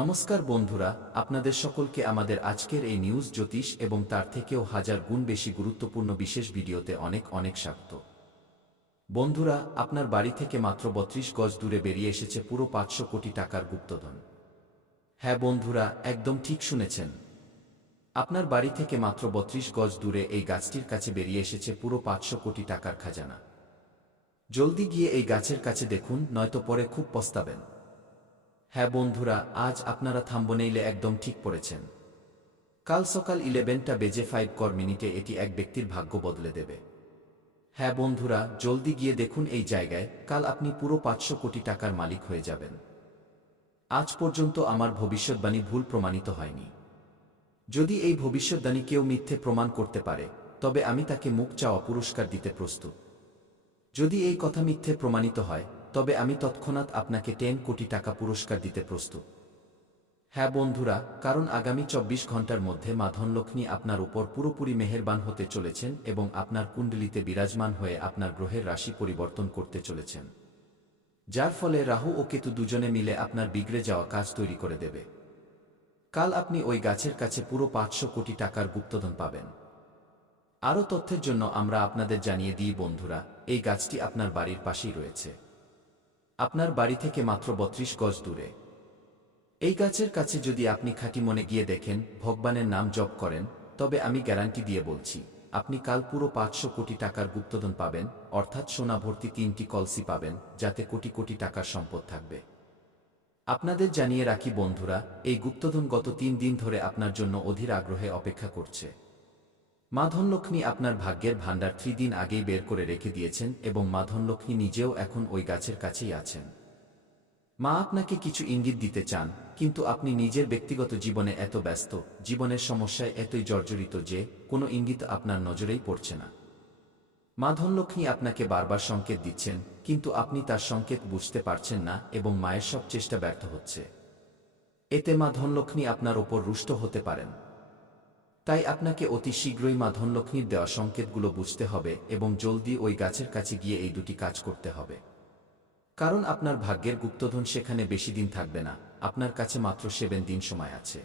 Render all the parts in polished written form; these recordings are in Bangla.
নমস্কার বন্ধুরা, আপনাদের সকলকে আমাদের আজকের এই নিউজ জ্যোতিষ এবং তার থেকেও হাজার গুণ বেশি গুরুত্বপূর্ণ বিশেষ ভিডিওতে অনেক অনেক স্বাগত। বন্ধুরা, আপনার বাড়ি থেকে মাত্র ৩২ গজ দূরে বেরিয়ে এসেছে পুরো ৫০০ কোটি টাকার গুপ্তধন। হ্যাঁ বন্ধুরা, একদম ঠিক শুনেছেন। আপনার বাড়ি থেকে মাত্র ৩২ গজ দূরে এই গাছটির কাছে বেরিয়ে এসেছে পুরো ৫০০ কোটি টাকার খাজানা। জলদি গিয়ে এই গাছের কাছে দেখুন, নয়তো পরে খুব পস্তাবেন। হ্যাঁ বন্ধুরা, আজ আপনারা থাম্বনেইলে একদম ঠিক পড়েছেন। কাল সকাল 11টা বেজে 5 এটি এক ব্যক্তির ভাগ্য বদলে দেবে। হ্যাঁ বন্ধুরা, জলদি গিয়ে দেখুন এই জায়গায়, কাল আপনি পুরো ৫০০ কোটি টাকার মালিক হয়ে যাবেন। আজ পর্যন্ত আমার ভবিষ্যৎবাণী ভুল প্রমাণিত হয়নি। যদি এই ভবিষ্যৎবাণী কেউ মিথ্যে প্রমাণ করতে পারে, তবে আমি তাকে মুখ চাওয়া পুরস্কার দিতে প্রস্তুত। যদি এই কথা মিথ্যে প্রমাণিত হয়, তবে আমি তৎক্ষণাৎ আপনাকে 10 কোটি টাকা পুরস্কার দিতে প্রস্তুত। হ্যাঁ বন্ধুরা, কারণ আগামী ২৪ ঘন্টার মধ্যে মা ধনলক্ষ্মী আপনার উপর পুরোপুরি মেহেরবান হতে চলেছেন এবং আপনার কুণ্ডলিতে বিরাজমান হয়ে আপনার গ্রহের রাশি পরিবর্তন করতে চলেছেন, যার ফলে রাহু ও কেতু দুজনে মিলে আপনার বিগড়ে যাওয়া কাজ তৈরি করে দেবে। কাল আপনি ওই গাছের কাছে পুরো ৫০০ কোটি টাকার গুপ্তধন পাবেন। আরও তথ্যের জন্য আমরা আপনাদের জানিয়ে দিই বন্ধুরা, এই গাছটি আপনার বাড়ির পাশেই রয়েছে, আপনার বাড়ি থেকে মাত্র ৩২ গজ দূরে। এই গাছের কাছে যদি আপনি খাঁটি মনে গিয়ে দেখেন, ভগবানের নাম জপ করেন, তবে আমি গ্যারান্টি দিয়ে বলছি, আপনি কাল পুরো ৫০০ কোটি টাকার গুপ্তধন পাবেন, অর্থাৎ সোনা ভর্তি ৩টি কলসি পাবেন, যাতে কোটি কোটি টাকার সম্পদ থাকবে। আপনাদের জানিয়ে রাখি বন্ধুরা, এই গুপ্তধন গত ৩ দিন ধরে আপনার জন্য অধীর আগ্রহে অপেক্ষা করছে। মা ধনলক্ষ্মী আপনার ভাগ্যের ভাণ্ডার ৩ দিন আগেই বের করে রেখে দিয়েছেন এবং মা ধনলক্ষ্মী নিজেও এখন ওই গাছের কাছেই আছেন। মা আপনাকে কিছু ইঙ্গিত দিতে চান, কিন্তু আপনি নিজের ব্যক্তিগত জীবনে এত ব্যস্ত, জীবনের সমস্যায় এতই জর্জরিত যে কোনো ইঙ্গিত আপনার নজরেই পড়ছে না। মা ধনলক্ষ্মী আপনাকে বারবার সংকেত দিচ্ছেন, কিন্তু আপনি তার সংকেত বুঝতে পারছেন না এবং মায়ের সব চেষ্টা ব্যর্থ হচ্ছে। এতে মা ধনলক্ষ্মী আপনার ওপর রুষ্ট হতে পারেন। তাই আপনাকে অতি শীঘ্রই মা ধনলক্ষ্মীর দেওয়া সংকেতগুলো বুঝতে হবে এবং জলদি ওই গাছের কাছে গিয়ে এই দুটি কাজ করতে হবে। কারণ আপনার ভাগ্যের গুপ্তধন সেখানে বেশি দিন থাকবে না, আপনার কাছে মাত্র 7 দিন সময় আছে।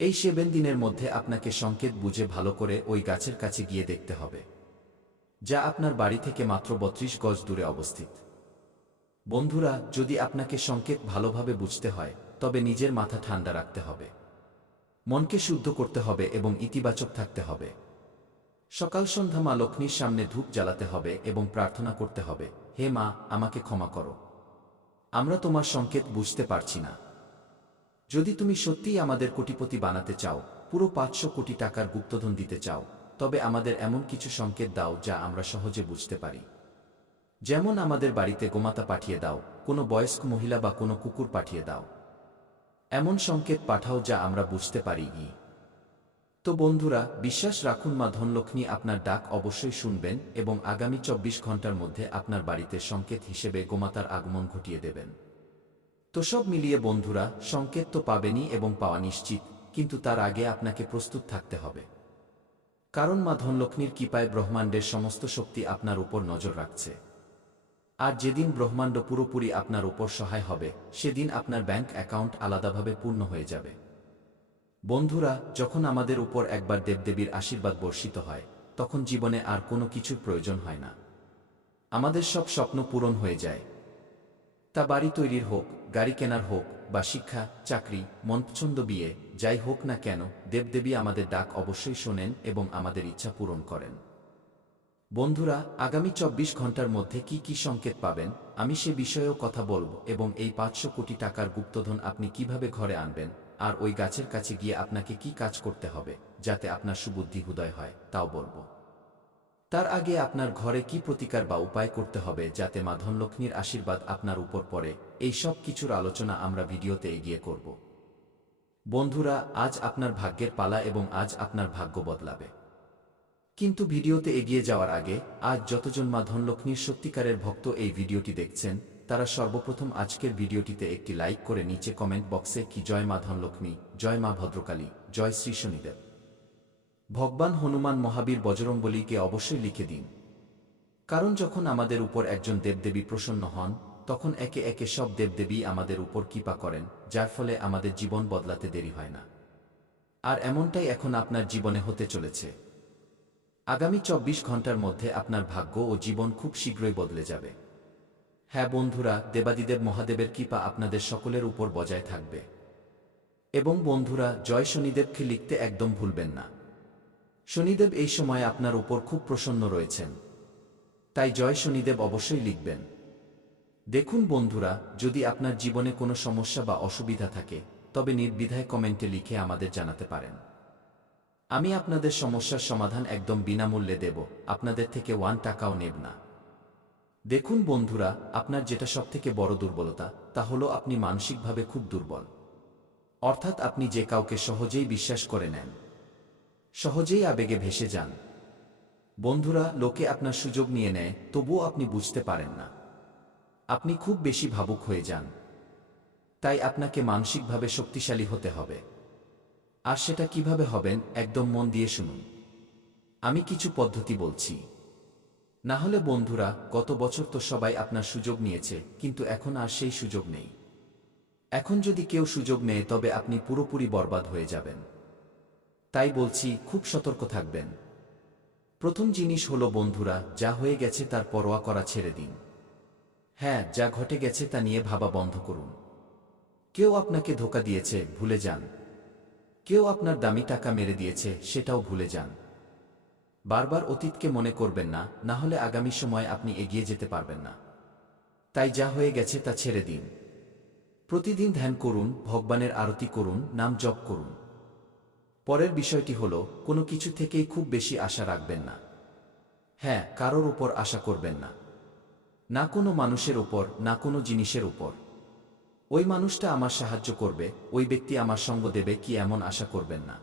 এই 7 দিনের মধ্যে আপনাকে সংকেত বুঝে ভালো করে ওই গাছের কাছে গিয়ে দেখতে হবে, যা আপনার বাড়ি থেকে মাত্র ৩২ গজ দূরে অবস্থিত। বন্ধুরা, যদি আপনাকে সংকেত ভালোভাবে বুঝতে হয়, তবে নিজের মাথা ঠান্ডা রাখতে হবে, মনকে শুদ্ধ করতে হবে এবং ইতিবাচক থাকতে হবে। সকাল সন্ধ্যা মা লক্ষ্মীর সামনে ধূপ জ্বালাতে হবে এবং প্রার্থনা করতে হবে, হে মা, আমাকে ক্ষমা করো, আমরা তোমার সংকেত বুঝতে পারছি না। যদি তুমি সত্যিই আমাদের কোটিপতি বানাতে চাও, পুরো ৫০০ কোটি টাকার গুপ্তধন দিতে চাও, তবে আমাদের এমন কিছু সংকেত দাও যা আমরা সহজে বুঝতে পারি। যেমন আমাদের বাড়িতে গোমাতা পাঠিয়ে দাও, কোনো বয়স্ক মহিলা বা কোনো কুকুর পাঠিয়ে দাও। এমন সংকেত পাঠাও যা আমরা বুঝতে পারি। তো বন্ধুরা, বিশ্বাস রাখুন, মা ধনলক্ষ্মী আপনার ডাক অবশ্যই শুনবেন এবং আগামী ২৪ ঘন্টার মধ্যে আপনার বাড়িতে সংকেত হিসেবে গোমাতার আগমন ঘটিয়ে দেবেন। তো সব মিলিয়ে বন্ধুরা, সংকেত তো পাবেনই এবং পাওয়া নিশ্চিত, কিন্তু তার আগে আপনাকে প্রস্তুত থাকতে হবে। কারণ মা ধনলক্ষ্মীর কৃপায় ব্রহ্মাণ্ডের সমস্ত শক্তি আপনার উপর নজর রাখছে। আর যেদিন ব্রহ্মাণ্ড পুরোপুরি আপনার উপর সহায় হবে, সেদিন আপনার ব্যাংক অ্যাকাউন্ট আলাদাভাবে পূর্ণ হয়ে যাবে। বন্ধুরা, যখন আমাদের উপর একবার দেবদেবীর আশীর্বাদ বর্ষিত হয়, তখন জীবনে আর কোনো কিছুর প্রয়োজন হয় না। আমাদের সব স্বপ্ন পূরণ হয়ে যায়। তা বাড়ি তৈরির হোক, গাড়ি কেনার হোক, বা শিক্ষা, চাকরি, মনপছন্দ বিয়ে, যাই হোক না কেন, দেবদেবী আমাদের ডাক অবশ্যই শোনেন এবং আমাদের ইচ্ছা পূরণ করেন। বন্ধুরা, আগামী ২৪ ঘন্টার মধ্যে কি কি সংকেত পাবেন, আমি সে বিষয়েও কথা বলবো এবং এই ৫০০ কোটি টাকার গুপ্তধন আপনি কিভাবে ঘরে আনবেন, আর ওই গাছের কাছে গিয়ে আপনাকে কি কাজ করতে হবে যাতে আপনার সুবুদ্ধি উদয় হয়, তাও বলবো। তার আগে আপনার ঘরে কি প্রতিকার বা উপায় করতে হবে যাতে মা ধনলক্ষ্মীর আশীর্বাদ আপনার উপর পড়ে, এই সব কিছুর আলোচনা আমরা ভিডিওতে এগিয়ে করব। বন্ধুরা, আজ আপনার ভাগ্যের পালা এবং আজ আপনার ভাগ্য বদলাবে। কিন্তু ভিডিওতে এগিয়ে যাওয়ার আগে, আজ যতজন মা ধনলক্ষ্মীর সত্যিকারের ভক্ত এই ভিডিওটি দেখছেন, তারা সর্বপ্রথম আজকের ভিডিওটিতে একটি লাইক করে নিচে কমেন্ট বক্সে কি জয় মা ধনলক্ষ্মী, জয় মা ভদ্রকালী, জয় শ্রী শনিদেব, ভগবান হনুমান, মহাবীর, বজরংবলীকে অবশ্যই লিখে দিন। কারণ যখন আমাদের উপর একজন দেবদেবী প্রসন্ন হন, তখন একে একে সব দেবদেবী আমাদের উপর কৃপা করেন, যার ফলে আমাদের জীবন বদলাতে দেরি হয় না। আর এমনটাই এখন আপনার জীবনে হতে চলেছে। আগামী ২৪ ঘন্টার মধ্যে আপনার ভাগ্য ও জীবন খুব শীঘ্রই বদলে যাবে। হ্যাঁ বন্ধুরা, দেবাদিদেব মহাদেবের কৃপা আপনাদের সকলের উপর বজায় থাকবে। এবং বন্ধুরা, জয় শনিদেবকে লিখতে একদম ভুলবেন না। শনিদেব এই সময় আপনার উপর খুব প্রসন্ন রয়েছেন, তাই জয় শনিদেব অবশ্যই লিখবেন। দেখুন বন্ধুরা, যদি আপনার জীবনে কোনো সমস্যা বা অসুবিধা থাকে তবে নির্দ্বিধায় কমেন্টে লিখে আমাদের জানাতে পারেন। আমি আপনাদের সমস্যার সমাধান একদম বিনামূল্যে দেব, আপনাদের থেকে 1 টাকাও নেব না। দেখুন বন্ধুরা, আপনার যেটা সবথেকে বড় দুর্বলতা তা হলো আপনি মানসিকভাবে খুব দুর্বল। অর্থাৎ আপনি যে কাউকে সহজেই বিশ্বাস করে নেন, সহজেই আবেগে ভেসে যান। বন্ধুরা, লোকে আপনার সুযোগ নিয়ে নেয়, তবুও আপনি বুঝতে পারেন না। আপনি খুব বেশি ভাবুক হয়ে যান। তাই আপনাকে মানসিকভাবে শক্তিশালী হতে হবে। আর সেটা কিভাবে হবেন, একদম মন দিয়ে শুনুন। আমি কিছু পদ্ধতি বলছি। না হলে বন্ধুরা, গত বছর তো সবাই আপনার সুযোগ নিয়েছে, কিন্তু এখন আর সেই সুযোগ নেই। এখন যদি কেউ সুযোগ নেয় তবে আপনি পুরোপুরি বরবাদ হয়ে যাবেন। তাই বলছি, খুব সতর্ক থাকবেন। প্রথম জিনিস হলো বন্ধুরা, যা হয়ে গেছে তার পরোয়া করা ছেড়ে দিন। হ্যাঁ, যা ঘটে গেছে তা নিয়ে ভাবা বন্ধ করুন। কেউ আপনাকে ধোঁকা দিয়েছে, ভুলে যান। কেউ আপনার দামি টাকা মেরে দিয়েছে, সেটাও ভুলে যান। বারবার অতীতকে মনে করবেন না, না হলে আগামী সময়ে আপনি এগিয়ে যেতে পারবেন না। তাই যা হয়ে গেছে তা ছেড়ে দিন। প্রতিদিন ধ্যান করুন, ভগবানের আরতি করুন, নাম জপ করুন। পরের বিষয়টি হলো, কোনো কিছু থেকেই খুব বেশি আশা রাখবেন না। হ্যাঁ, কারোর উপর আশা করবেন না। না কোনো মানুষের উপর, না কোনো জিনিসের উপর। ওই মানুষটা আমার সাহায্য করবে, ওই ব্যক্তি আমার সঙ্গ দেবে, কি এমন আশা করবেন না।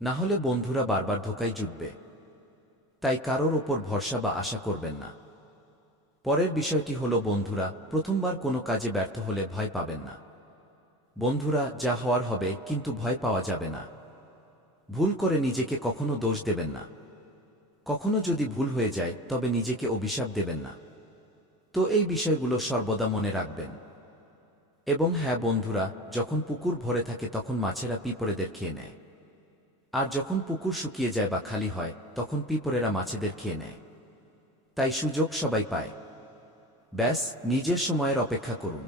না হলে বন্ধুরা বারবার ধোঁকায় জুটবে। তাই কারোর ওপর ভরসা বা আশা করবেন না। পরের বিষয়টি হলো বন্ধুরা, প্রথমবার কোনো কাজে ব্যর্থ হলে ভয় পাবেন না। বন্ধুরা, যা হওয়ার হবে, কিন্তু ভয় পাওয়া যাবে না। ভুল করে নিজেকে কখনো দোষ দেবেন না। কখনো যদি ভুল হয়ে যায় তবে নিজেকে অভিশাপ দেবেন না। তো এই বিষয়গুলো সর্বদা মনে রাখবেন। এবং হ্যাঁ বন্ধুরা, যখন পুকুর ভরে থাকে তখন মাছেরা পিঁপড়েদের খেয়ে নেয়। আর যখন পুকুর শুকিয়ে যায় বা খালি হয় তখন পিঁপড়েরা মাছেদের খেয়ে নেয়। তাই সুযোগ সবাই পায়। ব্যাস, নিজের সময়ের অপেক্ষা করুন।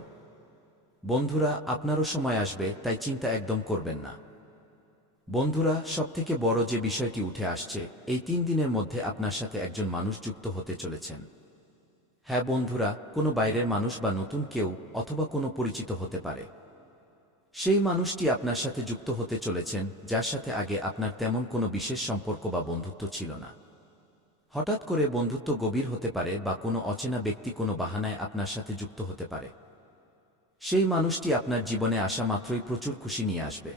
বন্ধুরা, আপনারও সময় আসবে, তাই চিন্তা একদম করবেন না। বন্ধুরা, সবথেকে বড় যে বিষয়টি উঠে আসছে, এই 3 দিনের মধ্যে আপনার সাথে একজন মানুষ যুক্ত হতে চলেছেন। হ্যাঁ বন্ধুরা, কোনো বাইরের মানুষ বা নতুন কেউ, অথবা কোনো পরিচিত হতে পারে। সেই মানুষটি আপনার সাথে যুক্ত হতে চলেছেন, যার সাথে আগে আপনার তেমন কোনো বিশেষ সম্পর্ক বা বন্ধুত্ব ছিল না। হঠাৎ করে বন্ধুত্ব গভীর হতে পারে বা কোনো অচেনা ব্যক্তি কোনো বাহানায় আপনার সাথে যুক্ত হতে পারে। সেই মানুষটি আপনার জীবনে আসা মাত্রই প্রচুর খুশি নিয়ে আসবে।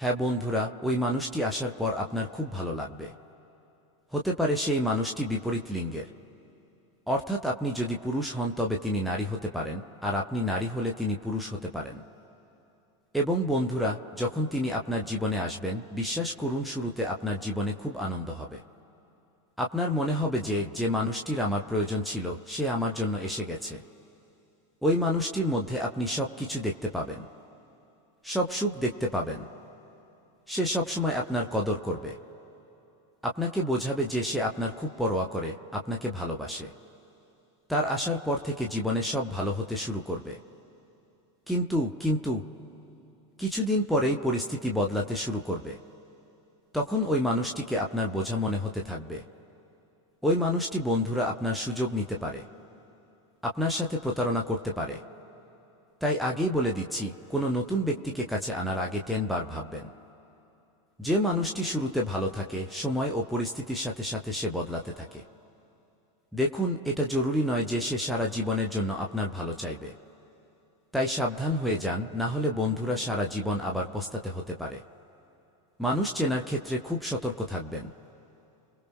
হ্যাঁ বন্ধুরা, ওই মানুষটি আসার পর আপনার খুব ভালো লাগবে। হতে পারে সেই মানুষটি বিপরীত লিঙ্গের। অর্থাৎ আপনি যদি পুরুষ হন তবে তিনি নারী হতে পারেন, আর আপনি নারী হলে তিনি পুরুষ হতে পারেন। এবং বন্ধুরা, যখন তিনি আপনার জীবনে আসবেন, বিশ্বাস করুন শুরুতে আপনার জীবনে খুব আনন্দ হবে। আপনার মনে হবে যে, যে মানুষটির আমার প্রয়োজন ছিল সে আমার জন্য এসে গেছে। ওই মানুষটির মধ্যে আপনি সব কিছু দেখতে পাবেন, সব সুখ দেখতে পাবেন। সে সবসময় আপনার কদর করবে। আপনাকে বোঝাবে যে সে আপনার খুব পরোয়া করে, আপনাকে ভালোবাসে। তার আসার পর থেকে জীবনে সব ভালো হতে শুরু করবে। কিন্তু কিছুদিন পরেই পরিস্থিতি বদলাতে শুরু করবে। তখন ওই মানুষটিকে আপনার বোঝা মনে হতে থাকবে। ওই মানুষটি বন্ধুরা আপনার সুযোগ নিতে পারে, আপনার সাথে প্রতারণা করতে পারে। তাই আগেই বলে দিচ্ছি, কোনো নতুন ব্যক্তিকে কাছে আনার আগে 10 বার ভাববেন। যে মানুষটি শুরুতে ভালো থাকে, সময় ও পরিস্থিতির সাথে সাথে সে বদলাতে থাকে। দেখুন, এটা জরুরি নয় যে সে সারা জীবনের জন্য আপনার ভালো চাইবে। তাই সাবধান হয়ে যান, না হলে বন্ধুরা সারা জীবন আবার পস্তাতে হতে পারে। মানুষ চেনার ক্ষেত্রে খুব সতর্ক থাকবেন।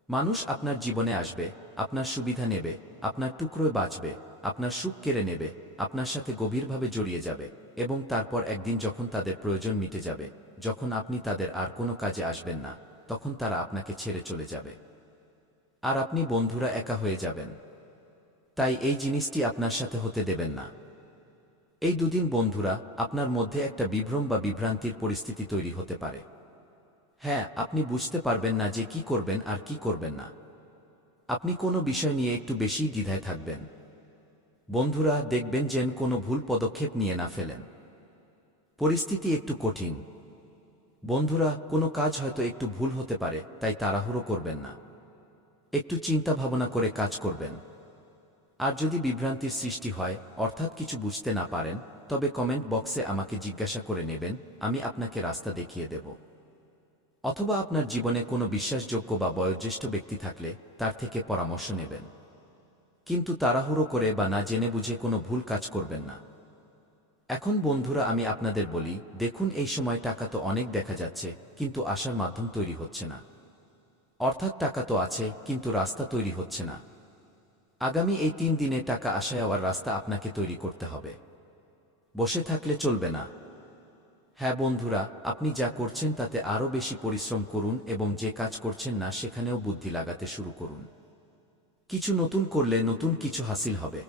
মানুষ আপনার জীবনে আসবে, আপনার সুবিধা নেবে, আপনার টুকরোয় বাঁচবে, আপনার সুখ কেড়ে নেবে, আপনার সাথে গভীরভাবে জড়িয়ে যাবে, এবং তারপর একদিন যখন তাদের প্রয়োজন মিটে যাবে, যখন আপনি তাদের আর কোনো কাজে আসবেন না, তখন তারা আপনাকে ছেড়ে চলে যাবে। আর আপনি বন্ধুরা একা হয়ে যাবেন। তাই এই জিনিসটি আপনার সাথে হতে দেবেন না। এই দুদিন বন্ধুরা আপনার মধ্যে একটা বিভ্রম বা বিভ্রান্তির পরিস্থিতি তৈরি হতে পারে। হ্যাঁ, আপনি বুঝতে পারবেন না যে কি করবেন আর কি করবেন না। আপনি কোনো বিষয় নিয়ে একটু বেশি দ্বিধায় থাকবেন। বন্ধুরা দেখবেন যেন কোনো ভুল পদক্ষেপ নিয়ে না ফেলেন। পরিস্থিতি একটু কঠিন। বন্ধুরা কোনো কাজ হয়তো একটু ভুল হতে পারে, তাই তাড়াহুড়ো করবেন না। একটু চিন্তা ভাবনা করে কাজ করবেন। আর যদি বিভ্রান্তির সৃষ্টি হয়, অর্থাৎ কিছু বুঝতে না পারেন, তবে কমেন্ট বক্সে আমাকে জিজ্ঞাসা করে নেবেন, আমি আপনাকে রাস্তা দেখিয়ে দেব। অথবা আপনার জীবনে কোনো বিশ্বাসযোগ্য বা বয়োজ্যেষ্ঠ ব্যক্তি থাকলে তার থেকে পরামর্শ নেবেন। কিন্তু তাড়াহুড়ো করে বা না জেনে বুঝে কোনো ভুল কাজ করবেন না। এখন বন্ধুরা আমি আপনাদের বলি, দেখুন এই সময় টাকা তো অনেক দেখা যাচ্ছে, কিন্তু আসার মাধ্যম তৈরি হচ্ছে না। অর্থাৎ টাকা তো আছে, কিন্তু রাস্তা তৈরি হচ্ছে না। আগামী এই 3 দিনে টাকা আসা যাওয়ার রাস্তা আপনাকে তৈরি করতে হবে। বসে থাকলে চলবে না। হ্যাঁ বন্ধুরা, আপনি যা করছেন তাতে আরও বেশি পরিশ্রম করুন এবং যে কাজ করছেন না সেখানেও বুদ্ধি লাগাতে শুরু করুন। কিছু নতুন করলে নতুন কিছু হাসিল হবে।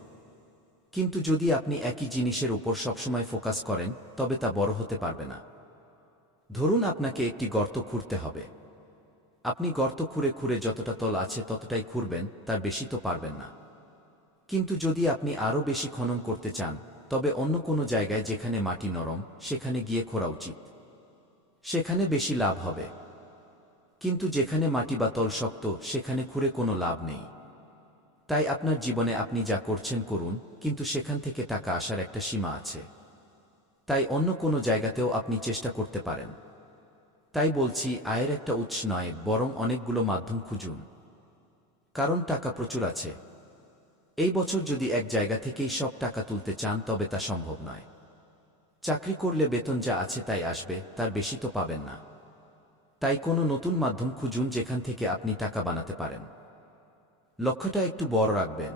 কিন্তু যদি আপনি একই জিনিসের উপর সবসময় ফোকাস করেন, তবে তা বড় হতে পারবে না। ধরুন আপনাকে একটি গর্ত খুঁড়তে হবে। আপনি গর্ত খুঁড়ে খুঁড়ে যতটা তল আছে ততটাই খুঁড়বেন, তার বেশি তো পারবেন না। কিন্তু যদি আপনি আরও বেশি খনন করতে চান, তবে অন্য কোনো জায়গায় যেখানে মাটি নরম সেখানে গিয়ে খোঁড়া উচিত। সেখানে বেশি লাভ হবে। কিন্তু যেখানে মাটি বা তল শক্ত সেখানে খুঁড়ে কোনো লাভ নেই। তাই আপনার জীবনে আপনি যা করছেন করুন, কিন্তু সেখান থেকে টাকা আসার একটা সীমা আছে। তাই অন্য কোনো জায়গাতেও আপনি চেষ্টা করতে পারেন। তাই বলছি, আয়ের একটা উৎস নয়, বরং অনেকগুলো মাধ্যম খুঁজুন। কারণ টাকা প্রচুর আছে। এই বছর যদি এক জায়গা থেকেই সব টাকা তুলতে চান তবে তা সম্ভব নয়। চাকরি করলে বেতন যা আছে তাই আসবে, তার বেশি তো পাবেন না। তাই কোনো নতুন মাধ্যম খুঁজুন যেখান থেকে আপনি টাকা বানাতে পারেন। লক্ষ্যটা একটু বড় রাখবেন।